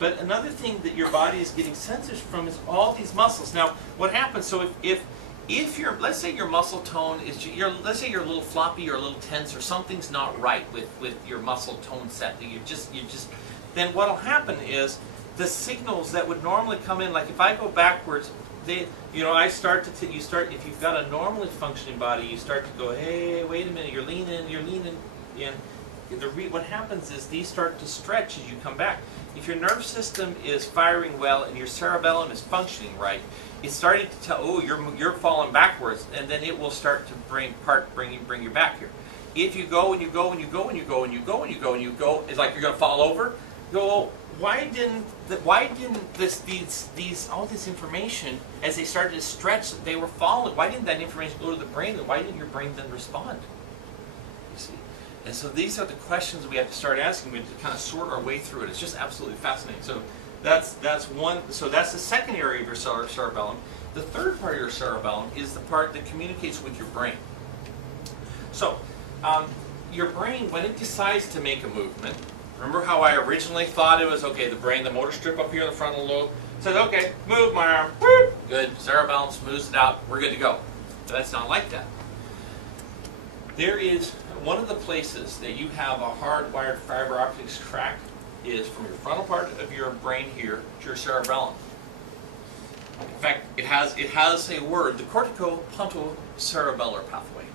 But another thing that your body is getting sensors from is all these muscles. Now, what happens? So if you're, let's say your muscle tone is, let's say you're a little floppy or a little tense or something's not right with your muscle tone set. Then what'll happen is the signals that would normally come in, like if I go backwards, if you've got a normally functioning body, you start to go, hey, wait a minute, you're leaning, and what happens is these start to stretch as you come back. If your nervous system is firing well and your cerebellum is functioning right, it's starting to tell, oh, you're falling backwards, and then it will start to bring you back here. If you go and you go and you go and you go and you go and you go and you go, it's like you're going to fall over. Go, why didn't all this information, as they started to stretch, they were falling? Why didn't that information go to the brain? And why didn't your brain then respond? You see, and so these are the questions we have to start asking. We have to kind of sort our way through it. It's just absolutely fascinating. So that's one. So that's the second area of your cerebellum. The third part of your cerebellum is the part that communicates with your brain. So your brain, when it decides to make a movement. Remember how I originally thought it was, okay, the brain, the motor strip up here in the frontal lobe, says, okay, move my arm, whoop, good, cerebellum smooths it out, we're good to go. But that's not like that. There is, one of the places that you have a hardwired fiber optics track is from your frontal part of your brain here to your cerebellum. In fact, it has a word, the corticopuntocerebellar pathway.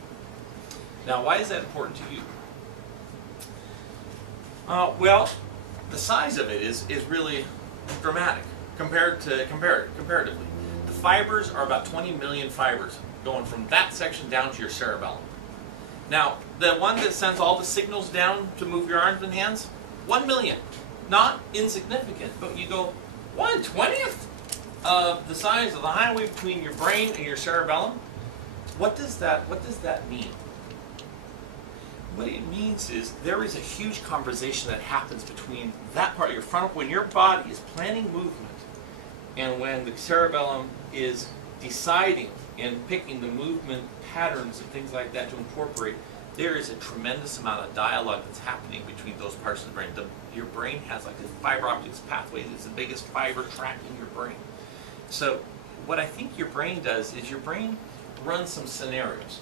Now, why is that important to you? Well, the size of it is really dramatic comparatively. The fibers are about 20 million fibers going from that section down to your cerebellum. Now, the one that sends all the signals down to move your arms and hands, 1 million. Not insignificant, but you go 1/20th of the size of the highway between your brain and your cerebellum. What does that mean? What it means is there is a huge conversation that happens between that part of your frontal, when your body is planning movement, and when the cerebellum is deciding and picking the movement patterns and things like that to incorporate. There is a tremendous amount of dialogue that's happening between those parts of the brain. Your brain has like a fiber optics pathway that's the biggest fiber track in your brain. So what I think your brain does is your brain runs some scenarios.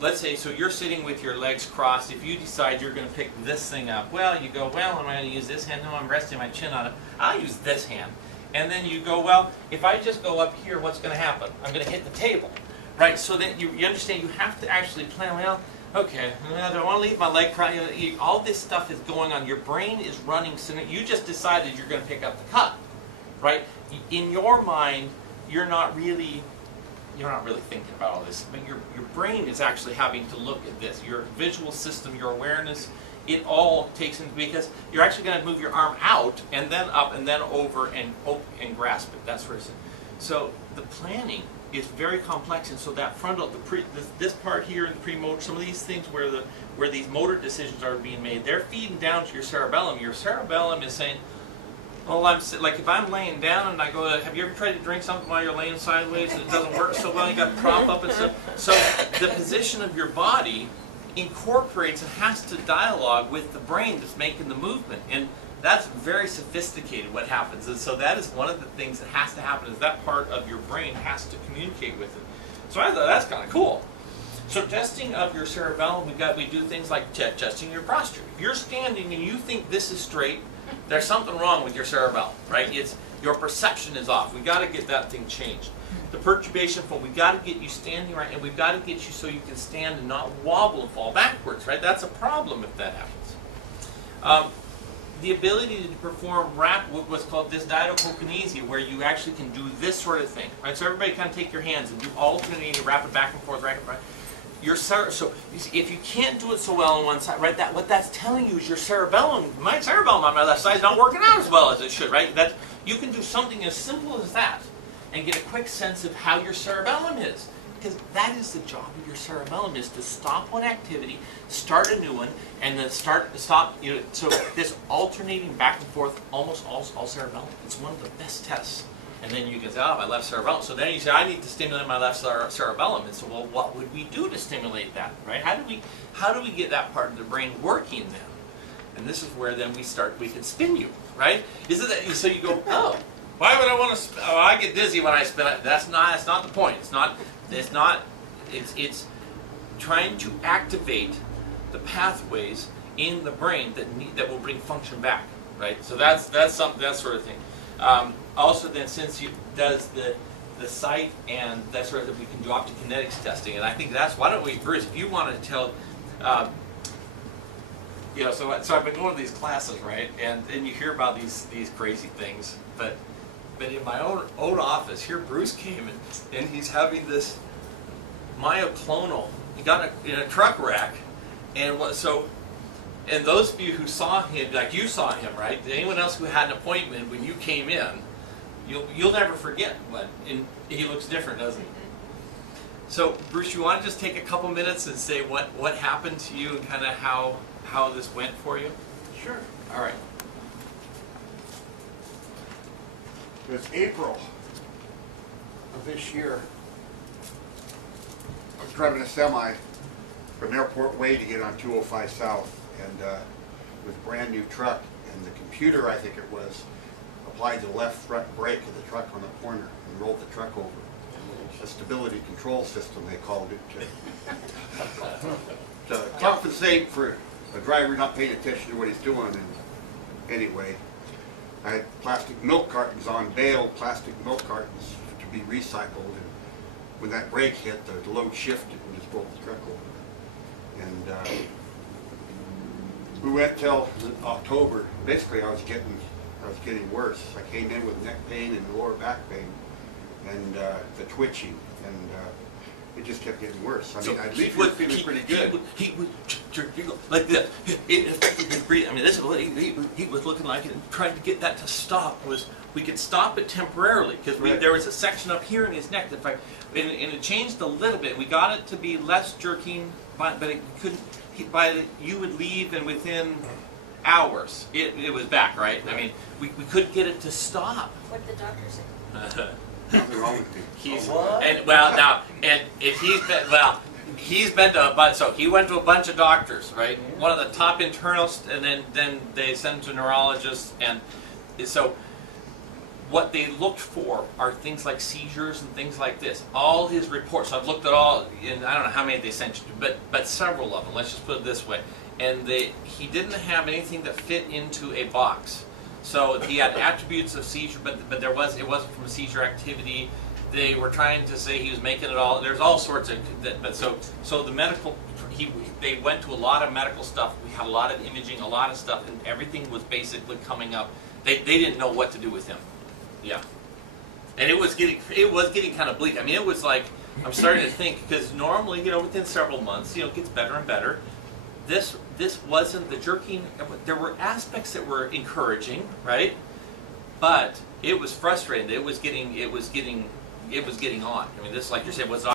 Let's say, so you're sitting with your legs crossed. If you decide you're going to pick this thing up, well, you go, well, am I going to use this hand? No, I'm resting my chin on it. I'll use this hand. And then you go, well, if I just go up here, what's going to happen? I'm going to hit the table, right? So then you understand you have to actually plan, well, okay, I don't want to leave my leg crossed. All this stuff is going on. Your brain is running. You just decided you're going to pick up the cup, right? In your mind, you're not really thinking about all this, but your brain is actually having to look at this. Your visual system, your awareness, it all takes into, because you're actually going to move your arm out and then up and then over and grasp it. That's where it's in. So the planning is very complex, and so that frontal, this part here in the premotor, some of these things where these motor decisions are being made, they're feeding down to your cerebellum. Your cerebellum is saying, well, like if I'm laying down and I go, have you ever tried to drink something while you're laying sideways and it doesn't work so well? You got to prop up and stuff. So the position of your body incorporates and has to dialogue with the brain that's making the movement, and that's very sophisticated what happens. And so that is one of the things that has to happen, is that part of your brain has to communicate with it. So I thought that's kind of cool. So testing of your cerebellum, we do things like testing your posture. If you're standing and you think this is straight, there's something wrong with your cerebellum, right? Your perception is off. We've got to get that thing changed. The perturbation form, we've got to get you standing right, and we've got to get you so you can stand and not wobble and fall backwards, right? That's a problem if that happens. The ability to perform what's called dysdiadochokinesia, where you actually can do this sort of thing, right? So everybody kind of take your hands and do alternating, rapid back and forth, right? So if you can't do it so well on one side, right? What that's telling you is your cerebellum, my cerebellum on my left side is not working out as well as it should, right? You can do something as simple as that and get a quick sense of how your cerebellum is. Because that is the job of your cerebellum, is to stop one activity, start a new one, and then stop. So this alternating back and forth, almost all cerebellum. It's one of the best tests. And then you can say, oh, my left cerebellum. So then you say, I need to stimulate my left cerebellum. And so, well, what would we do to stimulate that, right? How do we get that part of the brain working then? And this is where then we can spin you, right? Isn't that, so you go, oh, why would I want to, oh, I get dizzy when I spin it. That's not the point. It's trying to activate the pathways in the brain that will bring function back, right? So that's something, that sort of thing. Also then, since you does the sight and that sort of thing, we can do optokinetics testing, and I think that's, why don't we, Bruce, if you want to tell, so I've been going to these classes, right, and you hear about these crazy things, but in my own office, here Bruce came and he's having this myoclonal, he got in a truck rack, and and those of you who saw him, like you saw him, right, anyone else who had an appointment when you came in, you'll never forget, and he looks different, doesn't he? So Bruce, you want to just take a couple minutes and say what happened to you and kind of how this went for you? Sure. All right. It was April of this year. I was driving a semi from Airport Way to get on 205 South, and with a brand new truck, and the computer, I think it was, applied the left front brake of the truck on the corner and rolled the truck over. A stability control system, they called it, to compensate for a driver not paying attention to what he's doing. And anyway, I had plastic milk cartons on bail, plastic milk cartons to be recycled, and when that brake hit, the load shifted and just rolled the truck over. And we went till October. Basically, I was getting worse. I came in with neck pain and lower back pain, and the twitching, and it just kept getting worse. I mean, I'd leave here feeling pretty good. He would like this. I mean, this is what he was looking like, and trying to get that to stop was, we could stop it temporarily, because there was a section up here in his neck that, and it changed a little bit. We got it to be less jerking, but it couldn't. You would leave, and within hours it was back, right? I mean, we couldn't get it to stop. What did the doctor say? Nothing wrong with me. He's been to a bunch. So he went to a bunch of doctors, right? One of the top internalists, and then they sent him to neurologists, and so what they looked for are things like seizures and things like this. All his reports, I've looked at all, and I don't know how many they sent you, but several of them. Let's just put it this way. And he didn't have anything that fit into a box. So he had attributes of seizure, but it wasn't from seizure activity. They were trying to say he was making it all. There's all sorts of but so the medical. They went to a lot of medical stuff. We had a lot of imaging, a lot of stuff, and everything was basically coming up. They didn't know what to do with him. Yeah, and it was getting kind of bleak. I mean, it was like, I'm starting to think, because normally, within several months, it gets better and better. This wasn't the jerking. There were aspects that were encouraging, right? But it was frustrating. It was getting on. I mean, this, like you said, was